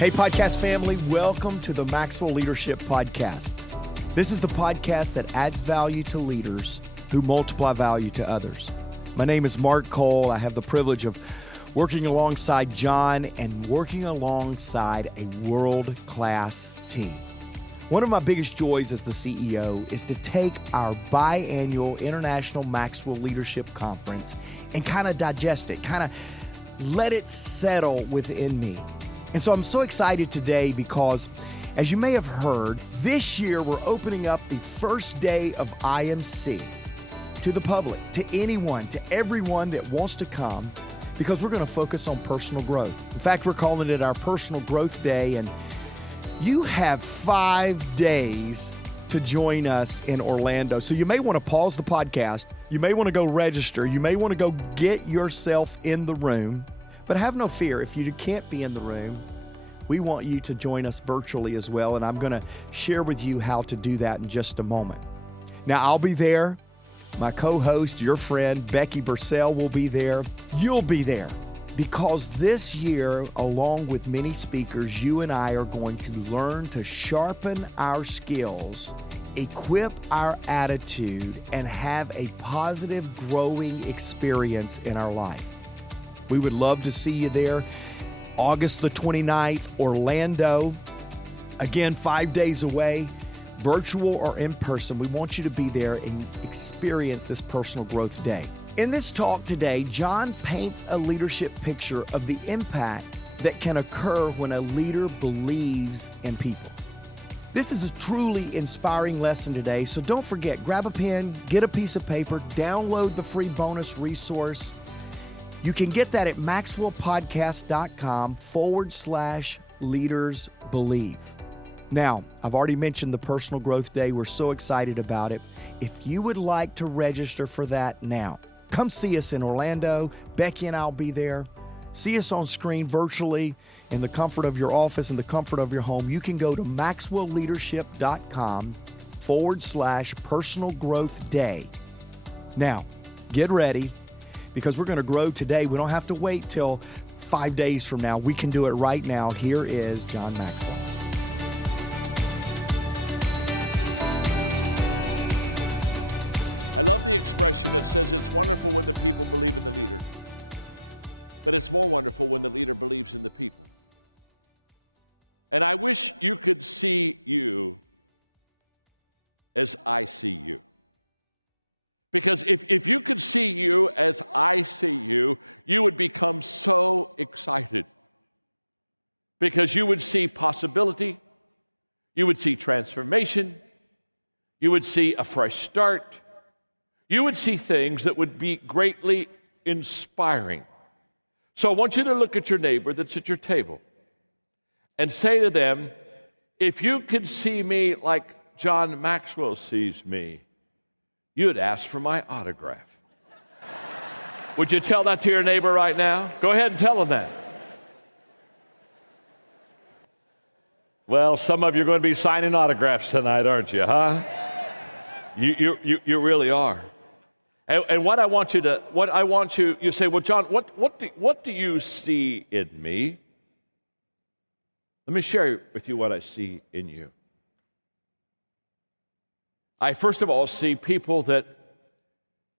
Hey, podcast family, welcome to the Maxwell Leadership Podcast. This is the podcast that adds value to leaders who multiply value to others. My name is Mark Cole. I have the privilege of working alongside John and working alongside a world-class team. One of my biggest joys as the CEO is to take our biannual International Maxwell Leadership Conference and kind of digest it, kind of let it settle within me. And so I'm so excited today because, as you may have heard, this year we're opening up the first day of IMC to the public, to anyone, to everyone that wants to come, because we're going to focus on personal growth. In fact, we're calling it our Personal Growth Day, and you have 5 days to join us in Orlando. So you may want to pause the podcast. You may want to go register. You may want to go get yourself in the room. But have no fear, if you can't be in the room, we want you to join us virtually as well, and I'm going to share with you how to do that in just a moment. Now, I'll be there. My co-host, your friend, Becky Bursell, will be there. You'll be there, because this year, along with many speakers, you and I are going to learn to sharpen our skills, equip our attitude, and have a positive, growing experience in our life. We would love to see you there. August the 29th, Orlando. Again, 5 days away, virtual or in person. We want you to be there and experience this Personal Growth Day. In this talk today, John paints a leadership picture of the impact that can occur when a leader believes in people. This is a truly inspiring lesson today, so don't forget, grab a pen, get a piece of paper, download the free bonus resource. You can get that at maxwellpodcast.com/leaders believe. Now, I've already mentioned the Personal Growth Day. We're so excited about it. If you would like to register for that now, come see us in Orlando. Becky and I'll be there. See us on screen virtually in the comfort of your office, in the comfort of your home. You can go to maxwellleadership.com/personal growth day. Now, get ready, because we're going to grow today. We don't have to wait till 5 days from now. We can do it right now. Here is John Maxwell. I love the expression that says it's wonderful when the people believe in the leader, but it's more wonderful when the leader believes in the people. And I wish you could see you as I see you. Because if you could see you as I see you, you would become so excited. Because you would see possibility, you would see transformation, you would see a fresh start, you would see things that would be greatly inspiring. So I want you to look at your neighbor that's at your table and say to them, if you could see me like John Maxwell sees me, you'd ask for my autograph. Would you tell that to your neighbor right now? Go ahead and tell them that. Well, some of you are going to be signing autographs tonight, aren't you, huh? You really are. And what I want you, you say, well, John, what do you see in me? Let me share with you what I see in you. I, first of all, see people that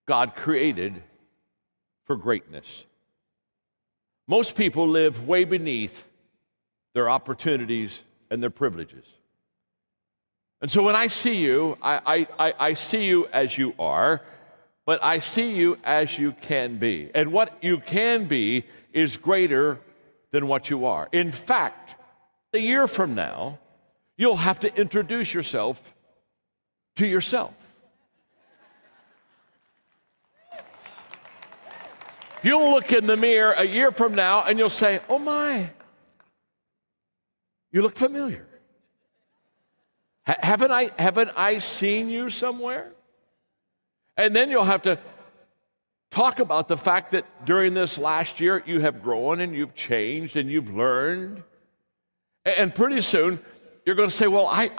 God created for greatness. Most people live way beneath their opportunities and their privileges. And so when I see you, I see you as you are, but I see you as you can be. And what you can be is greater than what you are. In fact, a year from now, you'll have to introduce yourself to yourself. You'll look in the mirror a year from now and you'll say, oh my, you look familiar. Haven't I seen you somewhere? And then you'll have to talk about the fact that during this last year you have grown and you've changed and you've learned. And pretty soon you're going to say, well, I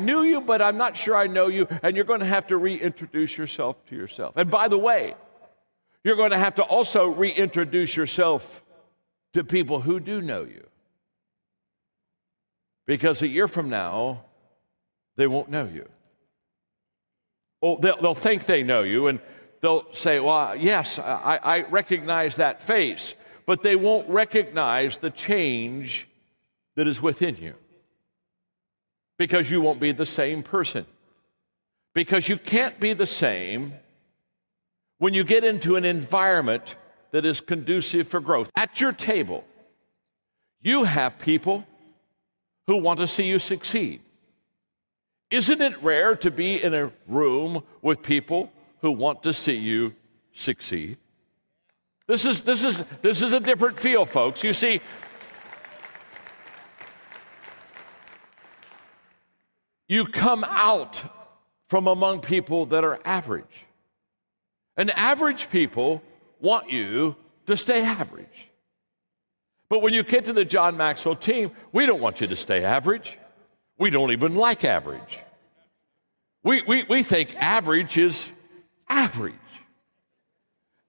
knew you, but I'm not sure I know you. And you're going to have to reintroduce yourself to yourself. And by the way, you're going to have to also reintroduce yourself to people who do know you. Because a year from now, they won't know you. Oh, they'll think they know you, and they'll say, well, yes, I recognize that face, but they won't recognize the change that is within you. Because you won't be the same person. Because you can't be the same when you get into an environment that is conducive for growth. At your table, you have people who want to see you succeed. Isn't it rare to be in a room with people who want to see you succeed? This is a different feel, folks. You see, you come out from among people that are average. And average people want you to stay average. But when you get to the John Maxwell team, we don't want you to stay average. We don't even like average. We think average is average.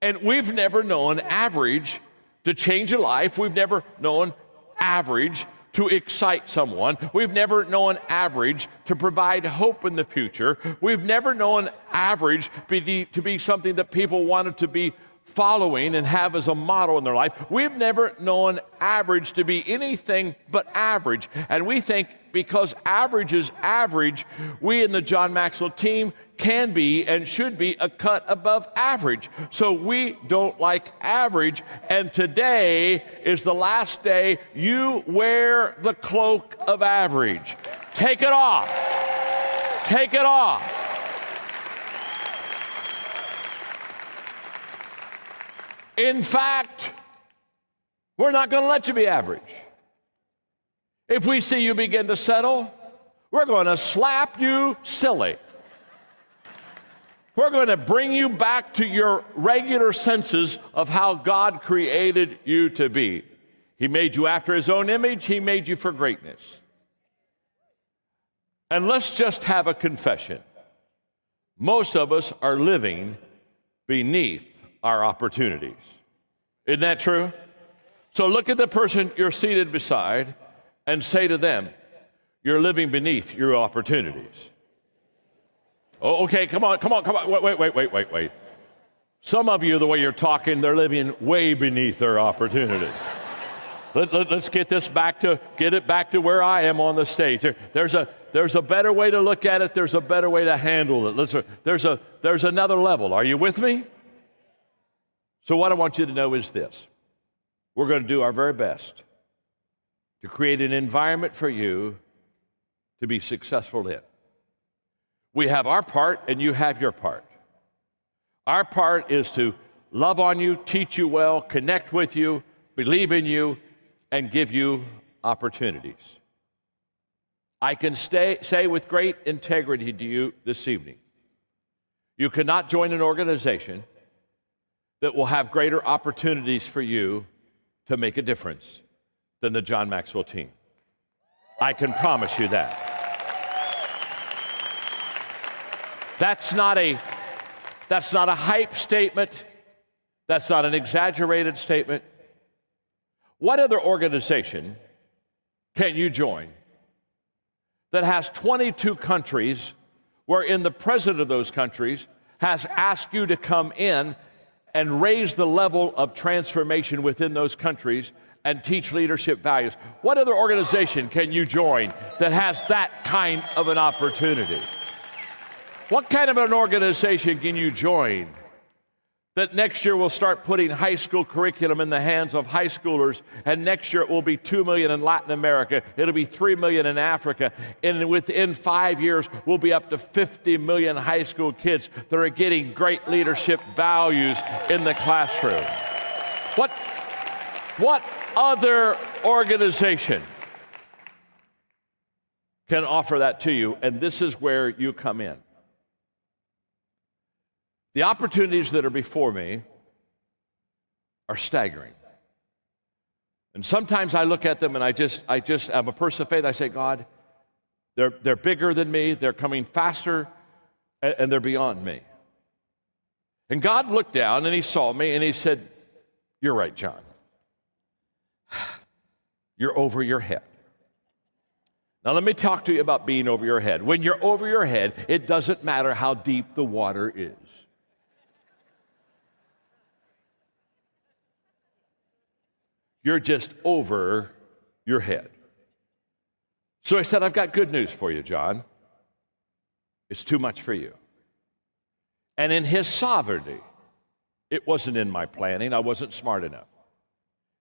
And we've never known average to change a life. We've never known average to excite someone. We've never known average to provide hope in the future. We've never known average to be something that people wanted to be following and have as a model in their life. We've never known average to be anything but average. And we think because average is average, we in the John Maxwell team can be and should be a cut above average. So we don't like average. And today is the last day you wear the cloak of average. Take it off. Take it off. In fact, we're not going to let you be average. If we see you begin to settle, we're going to slap you silly. We're going to bring you back to your regular senses of how God created you to be. He made you after His own image. He made you for greatness. And let's just have a confession. Most of us are living beneath our opportunities. Isn't that true? So look at the person you're seated beside and say to them, you're living beneath your opportunities. Oh, okay, come on. Wait. Some of you, the way you're talking, they're living way beneath their opportunity. Let's get it back to where I am on the stage. There's a better way to look at it. There's a better way to handle it. There's another level. Are you with me? So what I want you to know is this. We're going to do our very best to create an environment for you to be successful in. We have our part and you have your part. Our part is to love on you, teach you well, connect with you, believe in you, and give you opportunities. I can say with great integrity to you this evening, you cannot join an organization that will have greater opportunities for you to make a difference than the John Maxwell team. I can promise you that. That's not a hype statement. That's not an exaggerated statement. What other organization can you join that has 22 countries wherein the president of those countries has asked you to come in and raise the level of transformation within those countries and teach leadership values? What other organization can you join that has that kind of an opportunity? What kind of an organization can you join that next year will start putting high school curriculum in the hands of high schoolers, and next year it will be 2 million in Latin America, it'll be 3 million in Africa, and within 5 years we'll be up to 50 million high school kids that are getting great leadership values in the classroom? What other organization can offer that to you? And this is where you come in. The opportunities that are before me are staggering. And sometimes I look at them and I just am a person of faith. I say, God, they're bigger than me, they're coming faster, and they're beyond me. And God looked down and He saw me and He said, you're right, John. You're over your head. Now, let me talk to you about being over your head. When you're over your head, it doesn't matter how deep the water is. You're just over your head. So I said, I've got good news for you, John. It's too much for you. And in his sovereignty, it wasn't in my planning. I wasn't smart enough.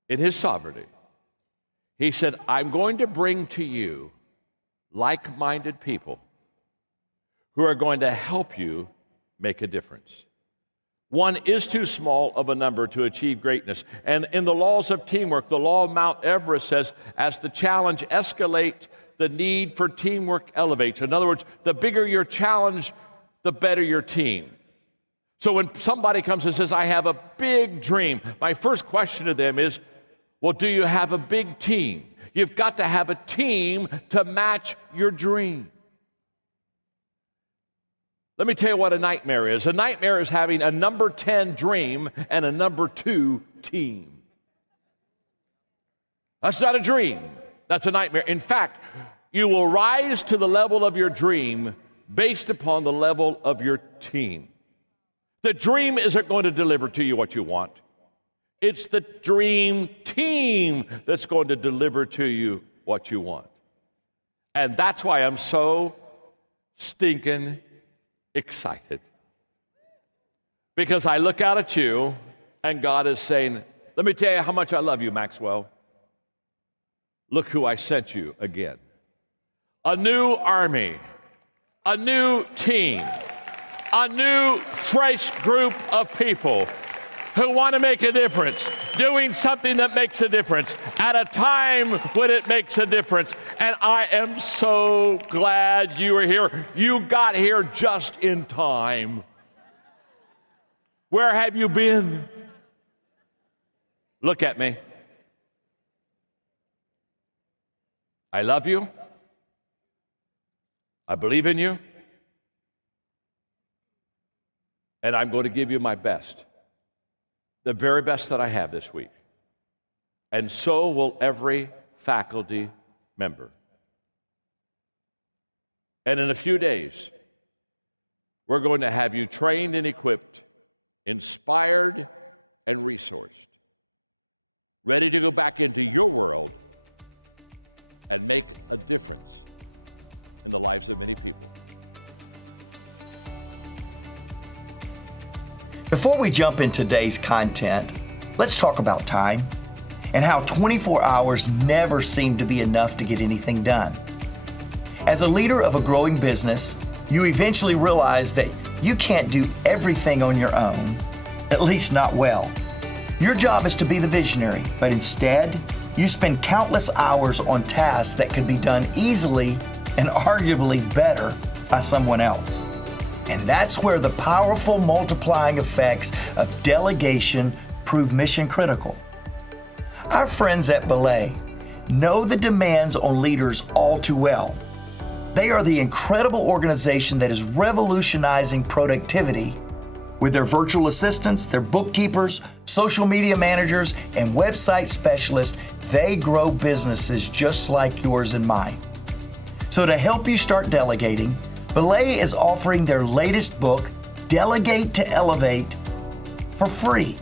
In his sovereignty, he said, I'm going to bring to you like-minded people who are going to help you make a difference. One is too small of a number to achieve greatness. And in the laws of teamwork, the law of Mount Everest says, as the challenge escalates, the need for teamwork elevates. In other words, the bigger your challenge, the better your team. So when somebody comes and says, I have a big dream, my first question to them is, well, do you have a big team? You've got to have a team to match your dream. Let me tell you what a nightmare is. A nightmare is having a number 10 dream and a number 2 team. That's not a dream. That's a nightmare. In fact, you will rise to the level of your dream based upon the level of your team. The dream isn't going to deliver to you what you want. It's the dream team that's going to deliver to you what you want. And that's why I'm so stinking excited. Because I look out at you and God is saying, let me tell you how much I love you, Maxwell. Look who I sent you again. A new army, a new team, a new fresh group of people who want to make a difference, doing something that makes a difference at a time when it makes a difference. And I am so glad you are here. You got here just in time. Where have you been? Look at me. I love you. I believe in you. And I'm going to give you my best. The very best that I have this week. And so will every faculty member. And in a few days, we're going to have you trained and equipped, inspired and resourced, ready to go back into your world and make a difference in the lives of many people. Before we jump into today's content, let's talk about time and how 24 hours never seem to be enough to get anything done. As a leader of a growing business, you eventually realize that you can't do everything on your own, at least not well. Your job is to be the visionary, but instead, you spend countless hours on tasks that could be done easily and arguably better by someone else. And that's where the powerful multiplying effects of delegation prove mission critical. Our friends at Belay know the demands on leaders all too well. They are the incredible organization that is revolutionizing productivity. With their virtual assistants, their bookkeepers, social media managers, and website specialists, they grow businesses just like yours and mine. So to help you start delegating, Belay is offering their latest book, Delegate to Elevate, for free.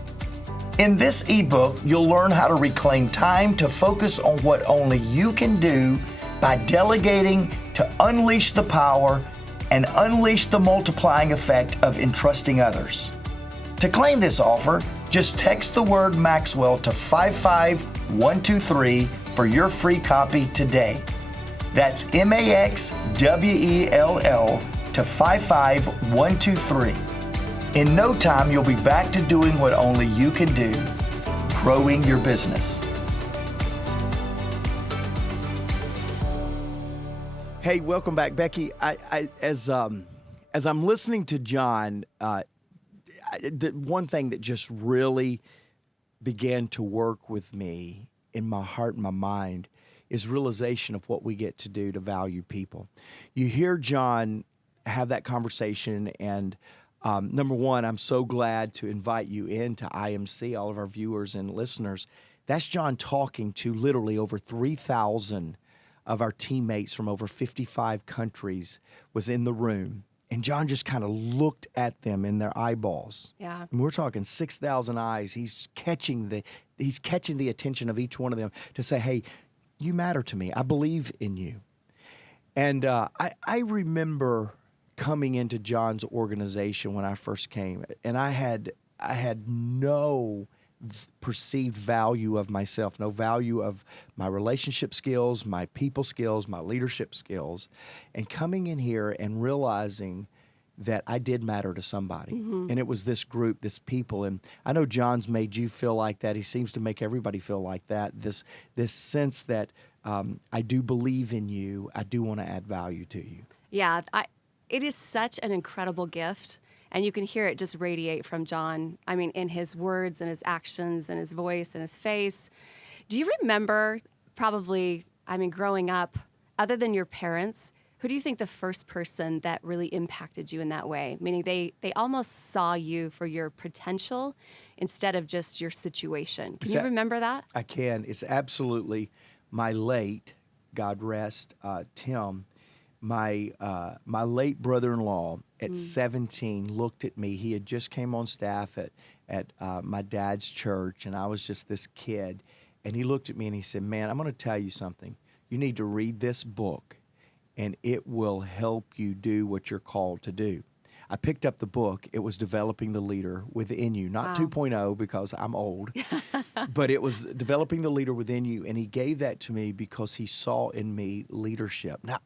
In this ebook, you'll learn how to reclaim time to focus on what only you can do by delegating to unleash the power and unleash the multiplying effect of entrusting others. To claim this offer, just text the word Maxwell to 55123 for your free copy today. That's MAXWELL to 55123. In no time, you'll be back to doing what only you can do, growing your business. Hey, welcome back, Becky. As I'm listening to John, the one thing that just really began to work with me in my heart and my mind is realization of what we get to do to value people. You hear John have that conversation, and number one, I'm so glad to invite you into IMC, all of our viewers and listeners. That's John talking to literally over 3,000 of our teammates from over 55 countries was in the room. And John just kind of looked at them in their eyeballs. Yeah. And we're talking 6,000 eyes. He's catching the attention of each one of them to say, hey, you matter to me. I believe in you. And I remember coming into John's organization when I first came, and I had no perceived value of myself, no value of my relationship skills, my people skills, my leadership skills, and coming in here and realizing that I did matter to somebody. Mm-hmm. And it was this group, this people. And I know John's made you feel like that. He seems to make everybody feel like that. This sense that I do believe in you. I do want to add value to you. Yeah, it is such an incredible gift. And you can hear it just radiate from John. I mean, in his words and his actions and his voice and his face. Do you remember growing up, other than your parents, who do you think the first person that really impacted you in that way? Meaning they almost saw you for your potential instead of just your situation. Can you remember that? I can. It's absolutely my late, God rest, Tim. My late brother-in-law at 17 looked at me. He had just came on staff at my dad's church, and I was just this kid. And he looked at me and he said, man, I'm going to tell you something. You need to read this book, and it will help you do what you're called to do. I picked up the book. It was Developing the Leader Within You, not 2.0 because I'm old, but it was Developing the Leader Within You, and he gave that to me because he saw in me leadership. Now,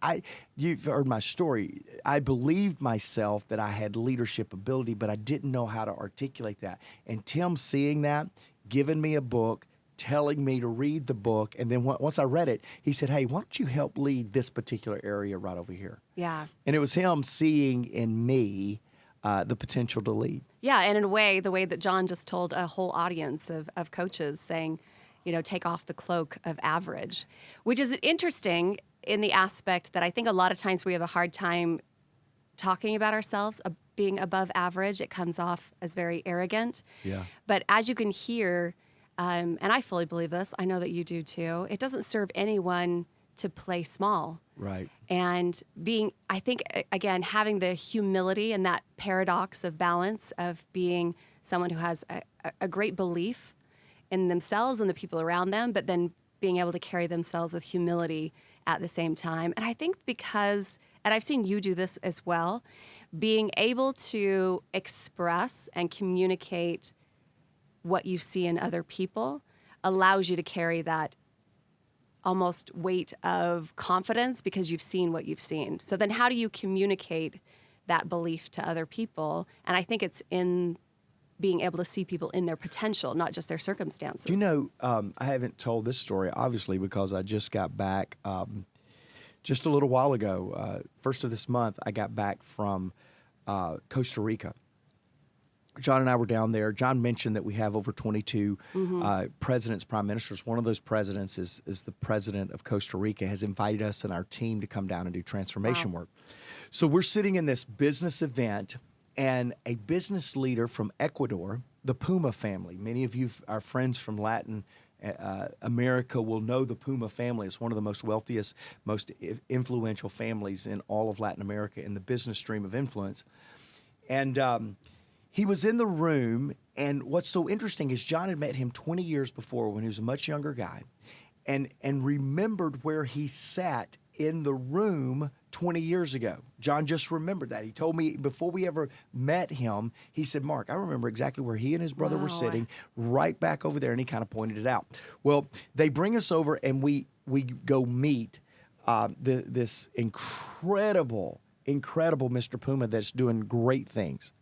you've heard my story. I believed myself that I had leadership ability, but I didn't know how to articulate that. And Tim seeing that, giving me a book, telling me to read the book, and then once I read it, he said, hey, why don't you help lead this particular area right over here? Yeah. And it was him seeing in me the potential to lead. Yeah, and in a way, the way that John just told a whole audience of coaches saying, take off the cloak of average, which is interesting in the aspect that I think a lot of times we have a hard time talking about ourselves being above average. It comes off as very arrogant. Yeah. But as you can hear, and I fully believe this, I know that you do too, it doesn't serve anyone to play small. Right. And I think, again, having the humility and that paradox of balance of being someone who has a great belief in themselves and the people around them, but then being able to carry themselves with humility at the same time. And I think and I've seen you do this as well, being able to express and communicate what you see in other people allows you to carry that almost weight of confidence because you've seen what you've seen. So then how do you communicate that belief to other people? And I think it's in being able to see people in their potential, not just their circumstances. I haven't told this story, obviously, because I just got back just a little while ago. First of this month, I got back from Costa Rica. John and I were down there. John mentioned that we have over 22 presidents, prime ministers. One of those presidents is the president of Costa Rica, has invited us and our team to come down and do transformation work. So we're sitting in this business event, and a business leader from Ecuador, the Puma family. Many of you, our friends from Latin America, will know the Puma family. It's one of the most wealthiest, most influential families in all of Latin America in the business stream of influence. And he was in the room, and what's so interesting is John had met him 20 years before when he was a much younger guy, and remembered where he sat in the room 20 years ago. John just remembered that. He told me before we ever met him, he said, Mark, I remember exactly where he and his brother were sitting, right back over there, and he kind of pointed it out. Well, they bring us over, and we go meet this incredible Mr. Puma that's doing great things.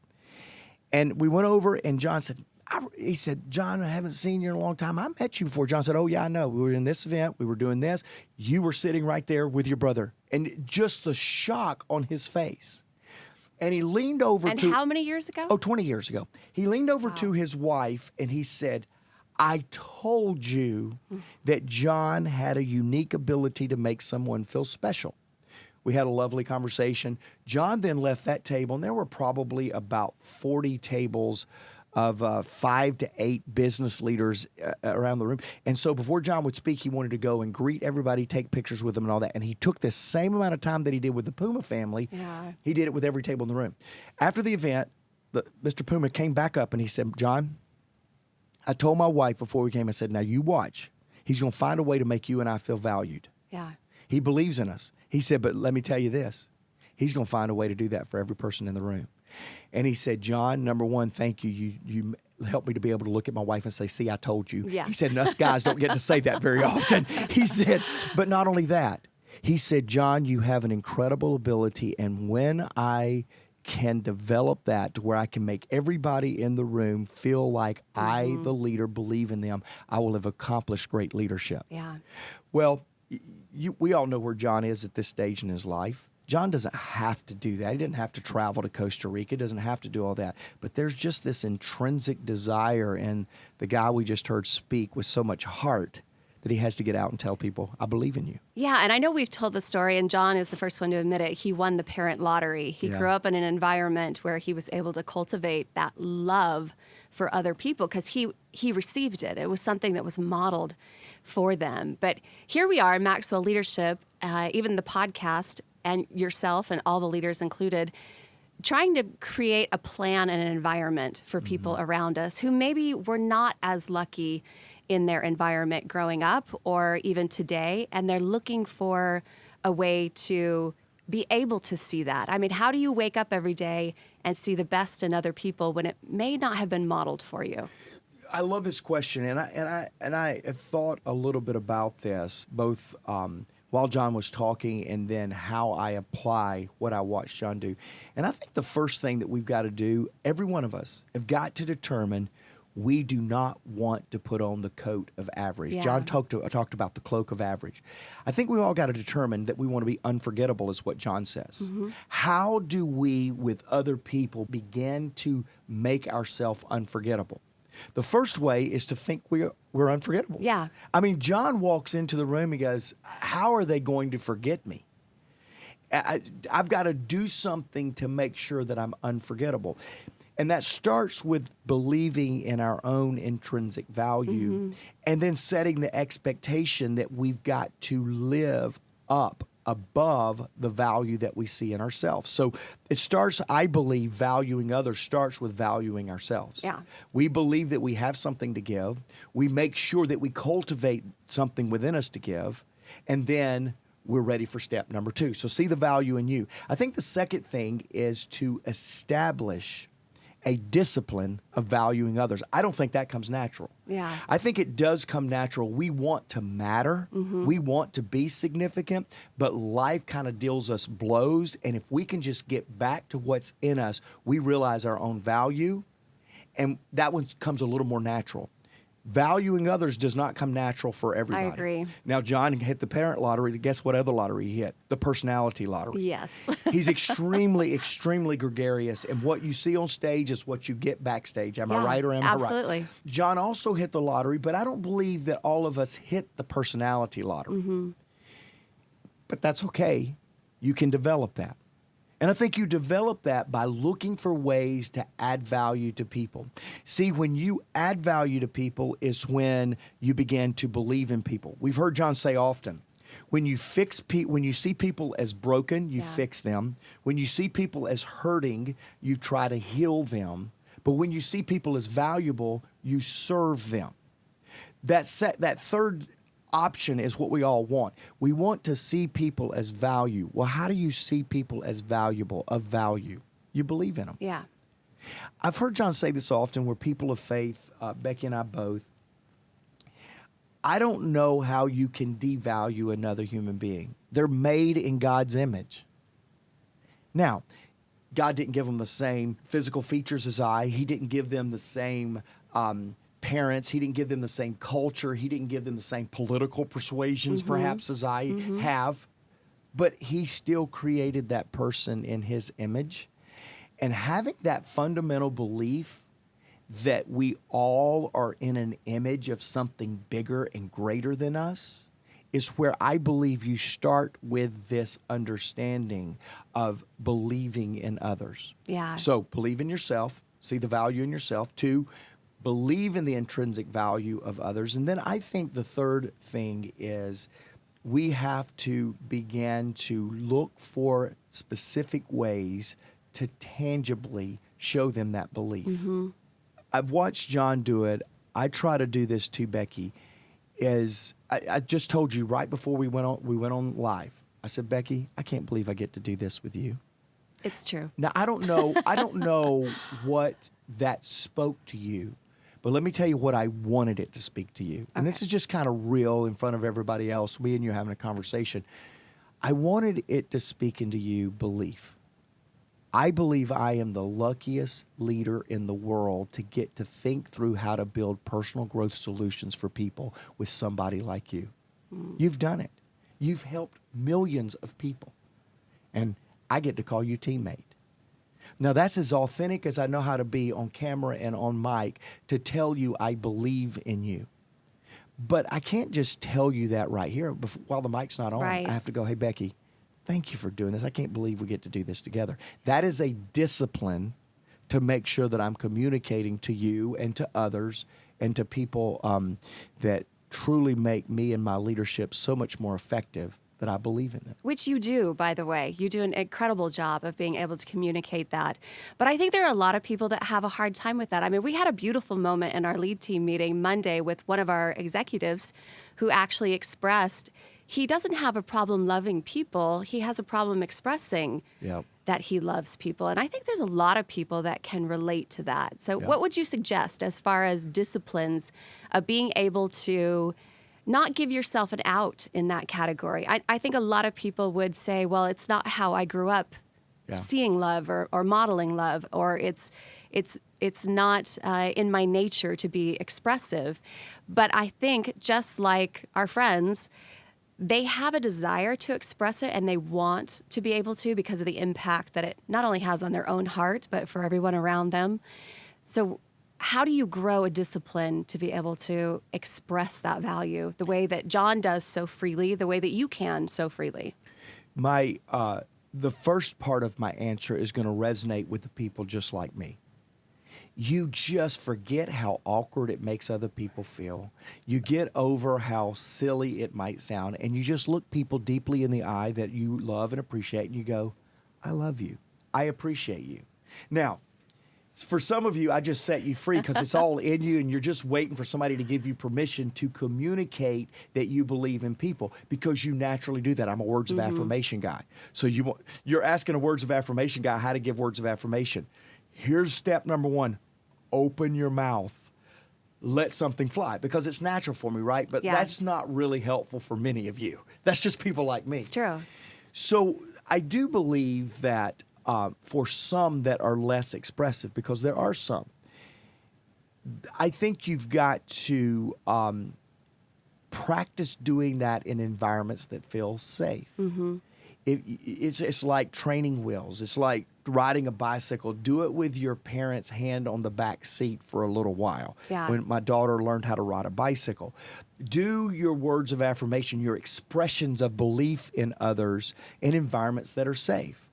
And we went over, and John said, he said, John, I haven't seen you in a long time. I met you before. John said, oh, yeah, I know. We were in this event. We were doing this. You were sitting right there with your brother. And just the shock on his face. And he leaned over And how many years ago? 20 years ago. He leaned over to his wife, and he said, I told you that John had a unique ability to make someone feel special. We had a lovely conversation. John then left that table, and there were probably about 40 tables of 5 to 8 business leaders around the room. And so before John would speak, he wanted to go and greet everybody, take pictures with them and all that. And he took the same amount of time that he did with the Puma family. Yeah. He did it with every table in the room. After the event, Mr. Puma came back up and he said, John, I told my wife before we came, I said, now you watch. He's going to find a way to make you and I feel valued. Yeah. He believes in us. He said, but let me tell you this. He's going to find a way to do that for every person in the room. And he said, John, number one, thank you. You helped me to be able to look at my wife and say, see, I told you. Yeah. He said, and us guys don't get to say that very often. He said, but not only that, he said, John, you have an incredible ability. And when I can develop that to where I can make everybody in the room feel like I, the leader, believe in them, I will have accomplished great leadership. Yeah. Well, we all know where John is at this stage in his life. John doesn't have to do that. He didn't have to travel to Costa Rica. Doesn't have to do all that. But there's just this intrinsic desire in the guy we just heard speak with so much heart that he has to get out and tell people, I believe in you. Yeah, and I know we've told the story, and John is the first one to admit it. He won the parent lottery. He grew up in an environment where he was able to cultivate that love for other people because he received it. It was something that was modeled for them. But here we are in Maxwell Leadership, even the podcast, and yourself and all the leaders included, trying to create a plan and an environment for people around us who maybe were not as lucky in their environment growing up or even today, and they're looking for a way to be able to see that. I mean, how do you wake up every day and see the best in other people when it may not have been modeled for you? I love this question, and I have thought a little bit about this, both while John was talking and then how I apply what I watched John do. And I think the first thing that we've got to do, every one of us, have got to determine we do not want to put on the coat of average. Yeah. John talked about the cloak of average. I think we've all got to determine that we want to be unforgettable, is what John says. How do we, with other people, begin to make ourselves unforgettable? The first way is to think we're unforgettable. Yeah. I mean, John walks into the room, he goes, how are they going to forget me? I've got to do something to make sure that I'm unforgettable. And that starts with believing in our own intrinsic value and then setting the expectation that we've got to live up above the value that we see in ourselves. So it starts, I believe, valuing others starts with valuing ourselves. Yeah. We believe that we have something to give. We make sure that we cultivate something within us to give, and then we're ready for step number 2. So see the value in you. I think the second thing is to establish a discipline of valuing others. I don't think that comes natural. Yeah. I think it does come natural. We want to matter. We want to be significant, but life kind of deals us blows. And if we can just get back to what's in us, we realize our own value, and that one comes a little more natural. Valuing others does not come natural for everybody. I agree. Now, John hit the parent lottery. Guess what other lottery he hit? The personality lottery. Yes. He's extremely, extremely gregarious, and what you see on stage is what you get backstage. Am I right or am I right? Absolutely. John also hit the lottery, but I don't believe that all of us hit the personality lottery. But that's okay. You can develop that. And I think you develop that by looking for ways to add value to people. See, when you add value to people is when you begin to believe in people. We've heard John say often, when you see people as broken, you fix them. When you see people as hurting, you try to heal them. But when you see people as valuable, you serve them. That third option is what we all want. We want to see people as value. Well, how do you see people as valuable, of value? You believe in them. Yeah. I've heard John say this often, we're people of faith, Becky and I both. I don't know how you can devalue another human being. They're made in God's image. Now, God didn't give them the same physical features as I. He didn't give them the same parents. He didn't give them the same culture. He didn't give them the same political persuasions, perhaps, as I have. But he still created that person in his image. And having that fundamental belief that we all are in an image of something bigger and greater than us is where I believe you start with this understanding of believing in others. Yeah. So believe in yourself. see the value in yourself. 2, believe in the intrinsic value of others. And then I think the third thing is we have to begin to look for specific ways to tangibly show them that belief. I've watched John do it. I try to do this too, Becky. I just told you right before we went on live. I said, Becky, I can't believe I get to do this with you. It's true. Now I don't know what that spoke to you, but let me tell you what I wanted it to speak to you. And this is just kind of real in front of everybody else, me and you having a conversation. I wanted it to speak into you belief. I believe I am the luckiest leader in the world to get to think through how to build personal growth solutions for people with somebody like you. You've done it. You've helped millions of people. And I get to call you teammate. Now, that's as authentic as I know how to be on camera and on mic to tell you I believe in you. But I can't just tell you that right here while the mic's not on. Right. I have to go, hey, Becky, thank you for doing this. I can't believe we get to do this together. That is a discipline to make sure that I'm communicating to you and to others and to people that truly make me and my leadership so much more effective that I believe in them. Which you do, by the way. You do an incredible job of being able to communicate that. But I think there are a lot of people that have a hard time with that. I mean, we had a beautiful moment in our lead team meeting Monday with one of our executives who actually expressed he doesn't have a problem loving people. He has a problem expressing that he loves people. And I think there's a lot of people that can relate to that. So what would you suggest as far as disciplines of being able to not give yourself an out in that category? I think a lot of people would say, well, it's not how I grew up seeing love or modeling love, or it's not in my nature to be expressive. But I think just like our friends, they have a desire to express it and they want to be able to because of the impact that it not only has on their own heart, but for everyone around them. So how do you grow a discipline to be able to express that value the way that John does so freely, the way that you can so freely? The first part of my answer is going to resonate with the people just like me. You just forget how awkward it makes other people feel. You get over how silly it might sound, and you just look people deeply in the eye that you love and appreciate, and you go, I love you. I appreciate you. Now, for some of you, I just set you free because it's all in you, and you're just waiting for somebody to give you permission to communicate that you believe in people because you naturally do that. I'm a words of affirmation guy. So you're asking a words of affirmation guy how to give words of affirmation. Here's step number 1. Open your mouth. Let something fly because it's natural for me, right? But that's not really helpful for many of you. That's just people like me. It's true. So I do believe that for some that are less expressive, because there are some, I think you've got to practice doing that in environments that feel safe. It's like training wheels. It's like riding a bicycle. Do it with your parents' hand on the back seat for a little while. When my daughter learned how to ride a bicycle. Do your words of affirmation, your expressions of belief in others in environments that are safe.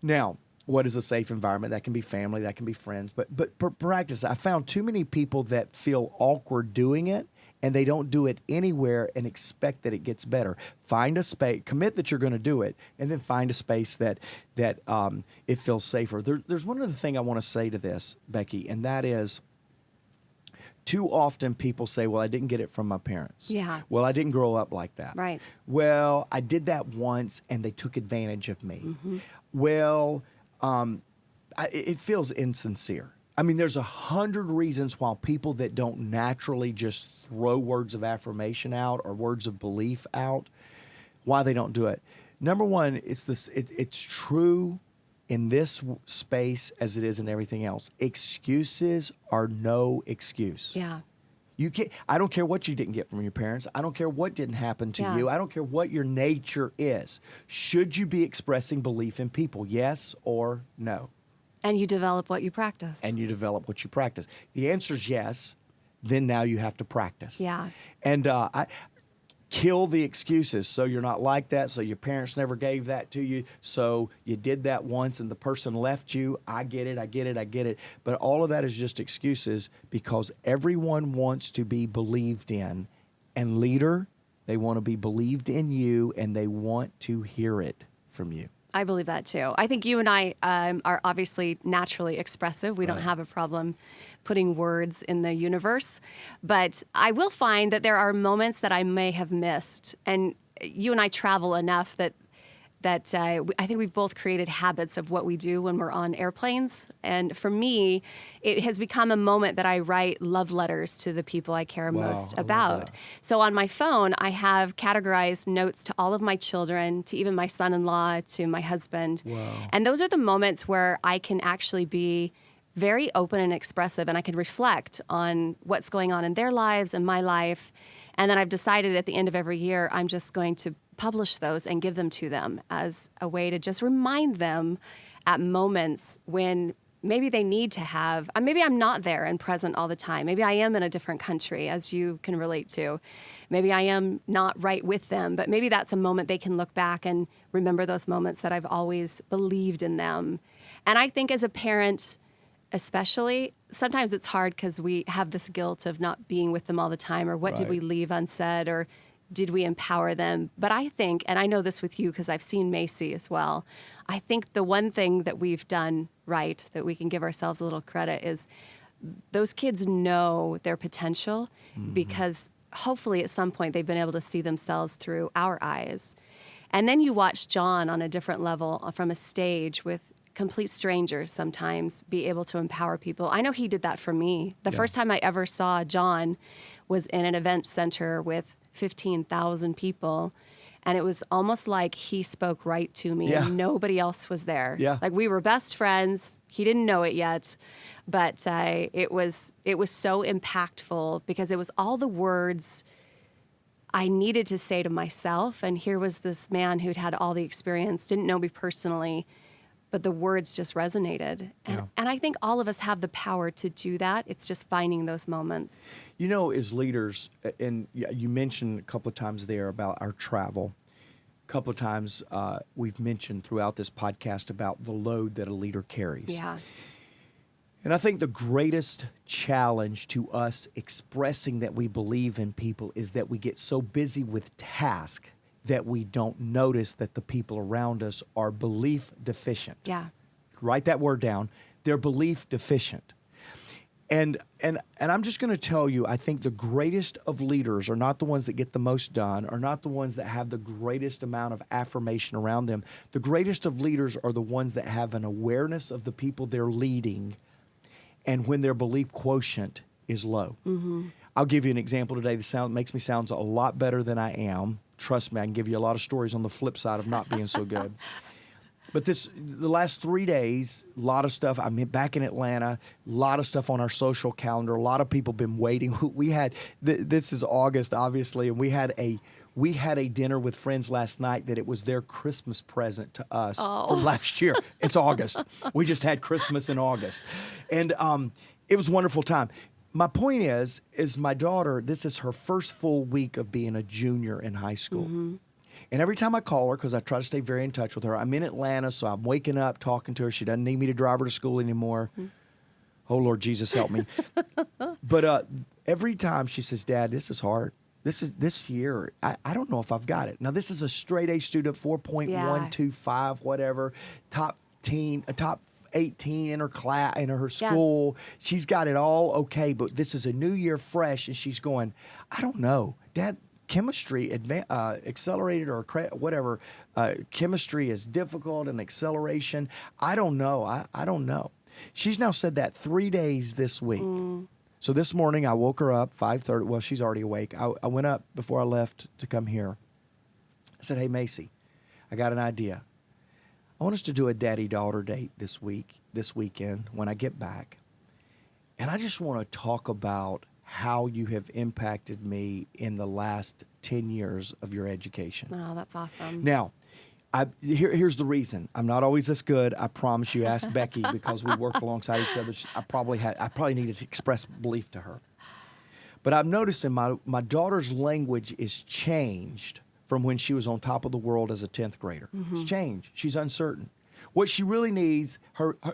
Now, what is a safe environment? That can be family, that can be friends. But practice. I found too many people that feel awkward doing it, and they don't do it anywhere and expect that it gets better. Find a space, commit that you're going to do it, and then find a space that it feels safer. There's one other thing I want to say to this, Becky, and that is too often people say, well, I didn't get it from my parents. Well, I didn't grow up like that. Right. Well, I did that once, and they took advantage of me. Well, it feels insincere. I mean, there's 100 reasons why people that don't naturally just throw words of affirmation out or words of belief out, why they don't do it. Number one, it's true in this space as it is in everything else. Excuses are no excuse. You can't. I don't care what you didn't get from your parents. I don't care what didn't happen to you. I don't care what your nature is. Should you be expressing belief in people? Yes or no? And you develop what you practice. The answer is yes. Then now you have to practice. Yeah. And Kill the excuses. So you're not like that. So your parents never gave that to you. So you did that once and the person left you. I get it. But all of that is just excuses because everyone wants to be believed in. And leader, they want to be believed in you and they want to hear it from you. I believe that too. I think you and I are obviously naturally expressive. We don't have a problem putting words in the universe. But I will find that there are moments that I may have missed. And you and I travel enough that I think we've both created habits of what we do when we're on airplanes. And for me, it has become a moment that I write love letters to the people I care most about. So on my phone, I have categorized notes to all of my children, to even my son-in-law, to my husband. And those are the moments where I can actually be very open and expressive, and I can reflect on what's going on in their lives and my life. And then I've decided at the end of every year, I'm just going to publish those and give them to them as a way to just remind them at moments when maybe they need to have, maybe I'm not there and present all the time. Maybe I am in a different country, as you can relate to. Maybe I am not right with them, but maybe that's a moment they can look back and remember those moments that I've always believed in them. And I think as a parent, especially, sometimes it's hard because we have this guilt of not being with them all the time, or what did we leave unsaid, or did we empower them? But I think, and I know this with you because I've seen Macy as well, I think the one thing that we've done right, that we can give ourselves a little credit, is those kids know their potential because hopefully at some point they've been able to see themselves through our eyes. And then you watch John on a different level from a stage with complete strangers sometimes be able to empower people. I know he did that for me. The first time I ever saw John was in an event center with 15,000 people. And it was almost like he spoke right to me and nobody else was there. Like we were best friends. He didn't know it yet. But it was so impactful because it was all the words I needed to say to myself. And here was this man who'd had all the experience, didn't know me personally, but the words just resonated. And I think all of us have the power to do that. It's just finding those moments. You know, as leaders, and you mentioned a couple of times there about our travel. A couple of times we've mentioned throughout this podcast about the load that a leader carries. Yeah. And I think the greatest challenge to us expressing that we believe in people is that we get so busy with tasks that we don't notice that the people around us are belief deficient. Yeah. Write that word down. They're belief deficient. And I'm just going to tell you, I think the greatest of leaders are not the ones that get the most done, are not the ones that have the greatest amount of affirmation around them. The greatest of leaders are the ones that have an awareness of the people they're leading and when their belief quotient is low. I'll give you an example today that makes me sound a lot better than I am. Trust me, I can give you a lot of stories on the flip side of not being so good. But the last 3 days, a lot of stuff. I'm back in Atlanta. A lot of stuff on our social calendar. A lot of people been waiting. We had this is August, obviously, and we had a dinner with friends last night that it was their Christmas present to us from last year. It's August. We just had Christmas in August, and it was a wonderful time. My point is my daughter, this is her first full week of being a junior in high school. And every time I call her, because I try to stay very in touch with her, I'm in Atlanta, so I'm waking up, talking to her. She doesn't need me to drive her to school anymore. Oh, Lord Jesus, help me. But every time she says, Dad, this is hard. This year, I don't know if I've got it. Now, this is a straight A student, 4.125, whatever, top 18 in her class, in her school. She's got it all okay, but this is a new year fresh, and she's going, I don't know, Dad. Chemistry, accelerated or whatever, chemistry is difficult and acceleration. I don't know. I don't know. She's now said that 3 days this week. So this morning I woke her up 5:30. Well, she's already awake. I went up before I left to come here. I said, hey, Macy, I got an idea. I want us to do a daddy-daughter date this weekend when I get back. And I just want to talk about how you have impacted me in the last 10 years of your education. Oh, that's awesome. Now, here's the reason. I'm not always this good. I promise you. Ask Becky because we work alongside each other. I probably needed to express belief to her. But I'm noticing my daughter's language is changed from when she was on top of the world as a 10th grader. It's changed. She's uncertain. What she really needs,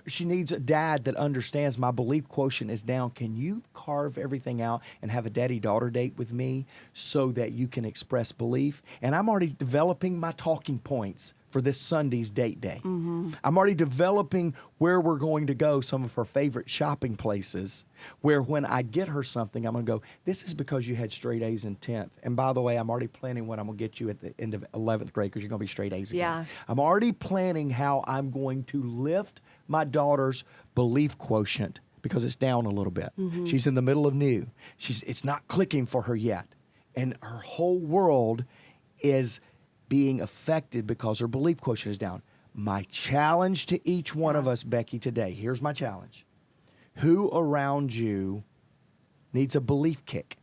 she needs a dad that understands my belief quotient is down. Can you carve everything out and have a daddy-daughter date with me so that you can express belief? And I'm already developing my talking points for this Sunday's date day. I'm already developing where we're going to go, some of her favorite shopping places, where when I get her something, I'm going to go, this is because you had straight A's in 10th. And by the way, I'm already planning what I'm going to get you at the end of 11th grade because you're going to be straight A's again. Yeah. I'm already planning how I'm going to lift my daughter's belief quotient because it's down a little bit. She's in the middle of new. It's not clicking for her yet. And her whole world is being affected because her belief quotient is down. My challenge to each one of us, Becky, today, here's my challenge. Who around you needs a belief kick?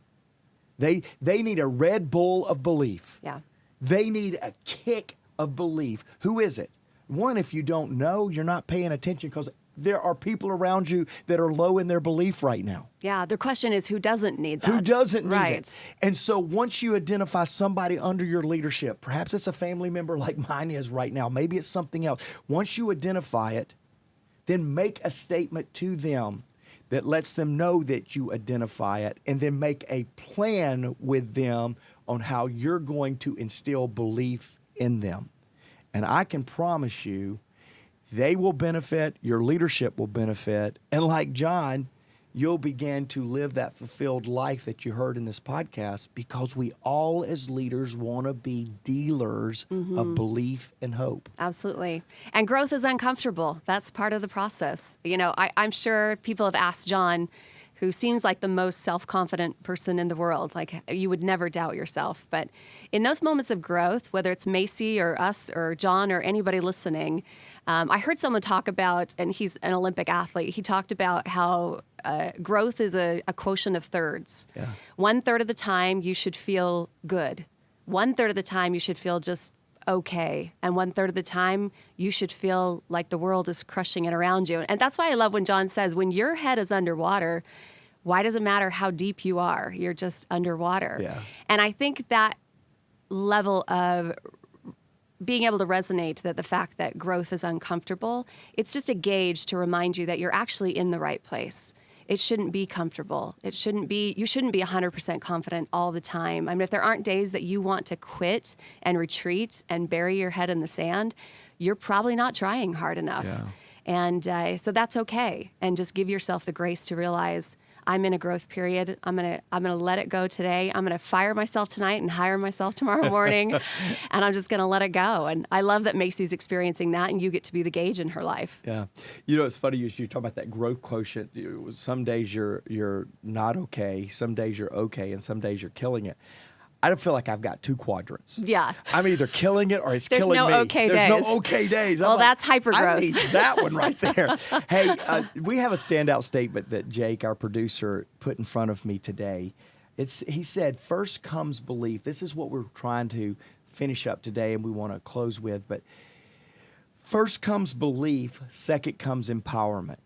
They need a Red Bull of belief. Yeah. They need a kick of belief. Who is it? One, if you don't know, you're not paying attention because there are people around you that are low in their belief right now. Yeah, the question is who doesn't need that? Who doesn't need right. it? And so once you identify somebody under your leadership, perhaps it's a family member like mine is right now, maybe it's something else. Once you identify it, then make a statement to them that lets them know that you identify it, and then make a plan with them on how you're going to instill belief in them. And I can promise you, they will benefit, your leadership will benefit, and like John, you'll begin to live that fulfilled life that you heard in this podcast, because we all as leaders want to be dealers of belief and hope. Absolutely. And growth is uncomfortable. That's part of the process. You know, I'm sure people have asked John, who seems like the most self-confident person in the world, like you would never doubt yourself. But in those moments of growth, whether it's Macy or us or John or anybody listening, I heard someone talk about, and he's an Olympic athlete, he talked about how growth is a quotient of thirds. Yeah. 1/3 of the time you should feel good. 1/3 of the time you should feel just okay. And 1/3 of the time you should feel like the world is crushing it around you. And that's why I love when John says, when your head is underwater, why does it matter how deep you are? You're just underwater. Yeah. And I think that level of being able to resonate, that the fact that growth is uncomfortable, it's just a gauge to remind you that you're actually in the right place. It shouldn't be comfortable. You shouldn't be 100% confident all the time. I mean, if there aren't days that you want to quit and retreat and bury your head in the sand, you're probably not trying hard enough. Yeah. And so that's okay. And just give yourself the grace to realize, I'm in a growth period. I'm gonna let it go today. I'm gonna fire myself tonight and hire myself tomorrow morning, and I'm just gonna let it go. And I love that Macy's experiencing that, and you get to be the gauge in her life. Yeah, you know, it's funny you talk about that growth quotient. Some days you're not okay, some days you're okay, and some days you're killing it. I don't feel like I've got two quadrants. Yeah. I'm either killing it or it's killing me. There's no okay days. Well, that's hypergrowth. I need that one right there. Hey, we have a standout statement that Jake, our producer, put in front of me today. He said, first comes belief. This is what we're trying to finish up today and we want to close with. But first comes belief, second comes empowerment.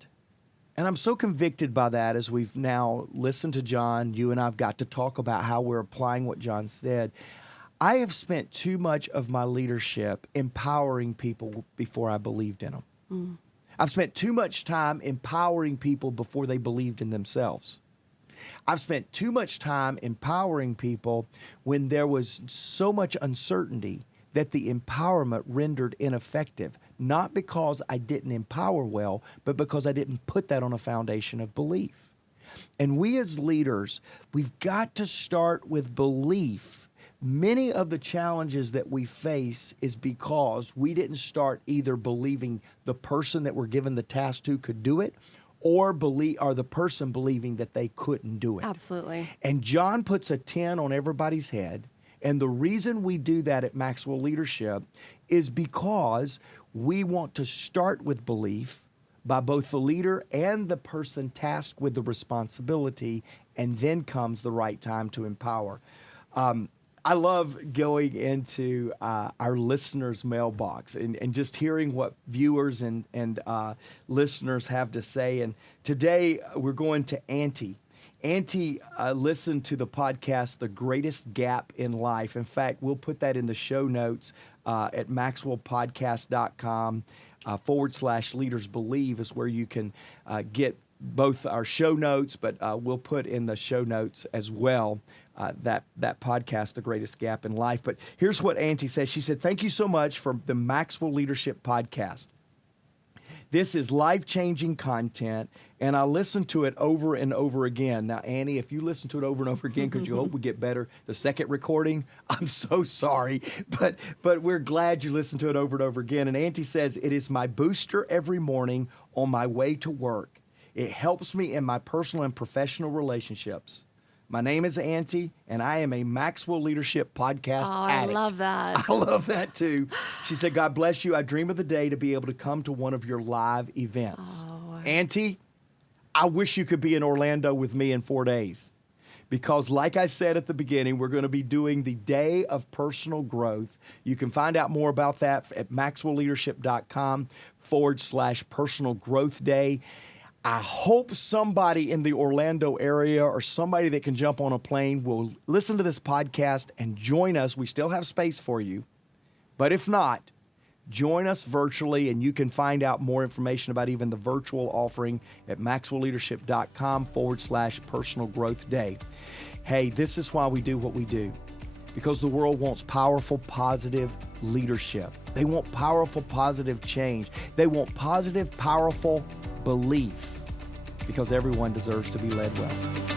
And I'm so convicted by that as we've now listened to John. You and I have got to talk about how we're applying what John said. I have spent too much of my leadership empowering people before I believed in them. I've spent too much time empowering people before they believed in themselves. I've spent too much time empowering people when there was so much uncertainty that the empowerment rendered ineffective, not because I didn't empower well, but because I didn't put that on a foundation of belief. And we as leaders, we've got to start with belief. Many of the challenges that we face is because we didn't start either believing the person that we're given the task to could do it, or the person believing that they couldn't do it. Absolutely. And John puts a 10 on everybody's head. And the reason we do that at Maxwell Leadership is because we want to start with belief by both the leader and the person tasked with the responsibility, and then comes the right time to empower. I love going into our listeners' mailbox and just hearing what viewers and listeners have to say. And today we're going to Auntie. Auntie listened to the podcast, The Greatest Gap in Life. In fact, we'll put that in the show notes at maxwellpodcast.com /Leaders Believe is where you can get both our show notes, but we'll put in the show notes as well that podcast, The Greatest Gap in Life. But here's what Auntie says. She said, "Thank you so much for the Maxwell Leadership Podcast. This is life-changing content, and I listen to it over and over again." Now, Annie, if you listen to it over and over again because you hope we get better the second recording, I'm so sorry. But we're glad you listen to it over and over again. And Auntie says, "It is my booster every morning on my way to work. It helps me in my personal and professional relationships. My name is Auntie, and I am a Maxwell Leadership Podcast addict." I love that. I love that too. She said, "God bless you. I dream of the day to be able to come to one of your live events." Auntie, I wish you could be in Orlando with me in 4 days. Because like I said at the beginning, we're going to be doing the Day of Personal Growth. You can find out more about that at maxwellleadership.com /Personal Growth Day. I hope somebody in the Orlando area or somebody that can jump on a plane will listen to this podcast and join us. We still have space for you. But if not, join us virtually, and you can find out more information about even the virtual offering at maxwellleadership.com /Personal Growth Day. Hey, this is why we do what we do. Because the world wants powerful, positive leadership. They want powerful, positive change. They want positive, powerful belief. Because everyone deserves to be led well.